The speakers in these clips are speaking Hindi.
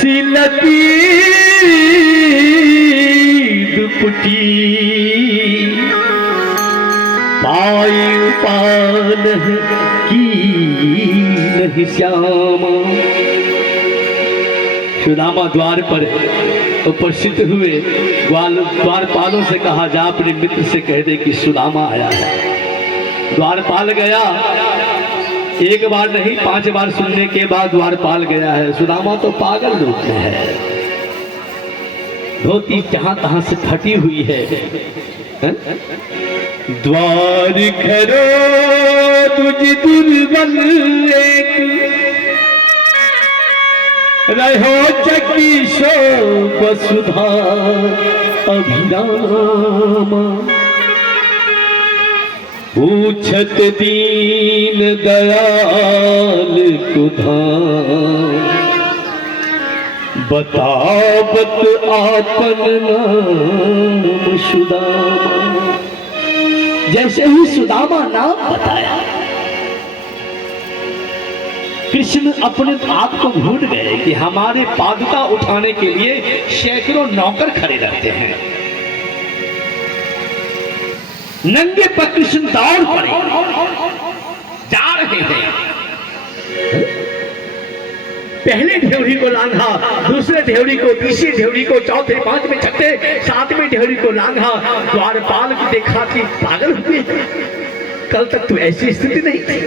सिलती दुपटी पाई पाल की नहीं श्यामा। सुदामा द्वार पर उपस्थित हुए, द्वारपालों से कहा जा अपने मित्र से कह दे कि सुदामा आया है। द्वारपाल गया, एक बार नहीं 5 बार सुनने के बाद द्वारपाल गया है। सुदामा तो पागल रूप में है, धोती जहां तहां से फटी हुई है। द्वार खरो तुझ दुर्बल एक रहो चकी सो वसुधा अभिरामा। पूछत दीन दयाल कुधा बतावत आपन नाम सुदामा। जैसे ही सुदामा नाम बताया, कृष्ण अपने आप को भूल गए कि हमारे पादुका उठाने के लिए सैकड़ों नौकर खड़े रहते हैं। नंगे पर कृष्ण दौड़ पड़े, जा रहे हैं। पहले ढेवरी को लांघा, दूसरे ढेवरी को, तीसरे ढेवरी को, चौथे, पांचवें, छठे, सातवें ढेवरी को लांघा। द्वारपाल को देखा कि पागल हुए, कल तक तो ऐसी स्थिति नहीं थी।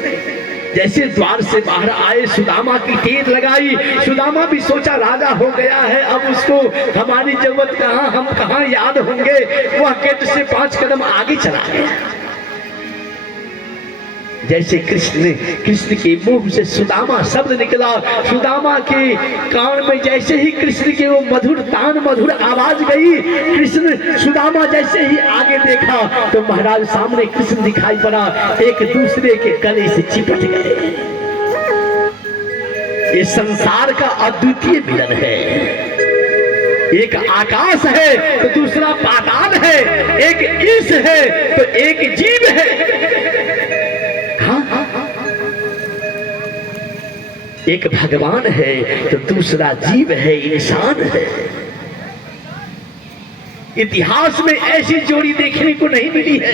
जैसे द्वार से बाहर आए, सुदामा की टेर लगाई। सुदामा भी सोचा राजा हो गया है, अब उसको हमारी जरूरत कहां, हम कहां याद होंगे। वह गेट से 5 कदम आगे चला गया। जैसे कृष्ण के मुंह से सुदामा शब्द निकला, सुदामा के कान में जैसे ही कृष्ण के वो मधुर आवाज गई, कृष्ण सुदामा जैसे ही आगे देखा तो महाराज सामने कृष्ण दिखाई पड़ा, एक दूसरे के गले से चिपट गए। ये संसार का अद्वितीय मिलन है। एक आकाश है तो दूसरा पाताल है, एक ईश है तो एक जीव है। एक भगवान है तो दूसरा जीव है, इंसान है। इतिहास में ऐसी जोड़ी देखने को नहीं मिली है।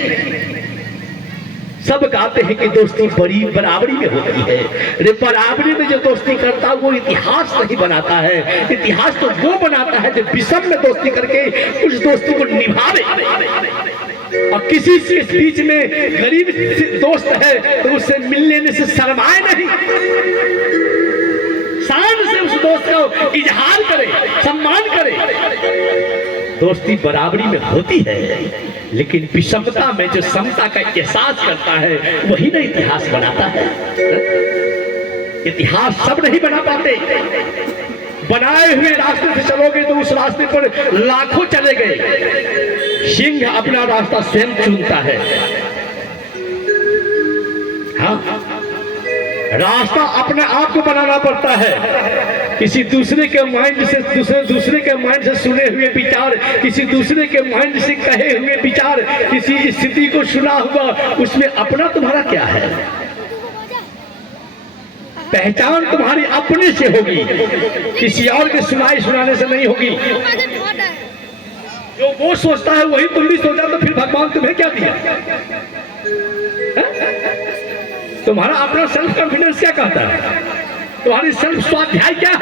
सब कहते हैं कि दोस्ती बड़ी बराबरी में होती है। अरे बराबरी में जो दोस्ती करता है वो इतिहास नहीं बनाता है। इतिहास तो वो बनाता है जो विषम में दोस्ती करके उस दोस्ती को निभावे। और किसी के बीच में गरीब दोस्त है तो उससे मिलने में से शर्माए नहीं, शान से उस दोस्त को इजहार करे, सम्मान करे। दोस्ती बराबरी में होती है, लेकिन विषमता में जो समता का एहसास करता है वही ना इतिहास बनाता है। इतिहास सब नहीं बना पाते। बनाए हुए रास्ते से चलोगे तो उस रास्ते पर लाखों चले गए। सिंह अपना रास्ता स्वयं चुनता है। हाँ, रास्ता अपने आप को बनाना पड़ता है। किसी दूसरे के माइंड से दूसरे के माइंड से सुने हुए विचार, किसी दूसरे के माइंड से कहे हुए विचार, किसी स्थिति को सुना हुआ, उसमें अपना तुम्हारा क्या है? पहचान तुम्हारी अपने से होगी, किसी और के सुनाने से नहीं होगी। जो वो सोचता है वही तुम भी सोचा तो फिर भगवान तुम्हें क्या दिया? तुम्हारा अपना सेल्फ कॉन्फिडेंस क्या कहता है? तुम्हारी सेल्फ स्वाध्याय क्या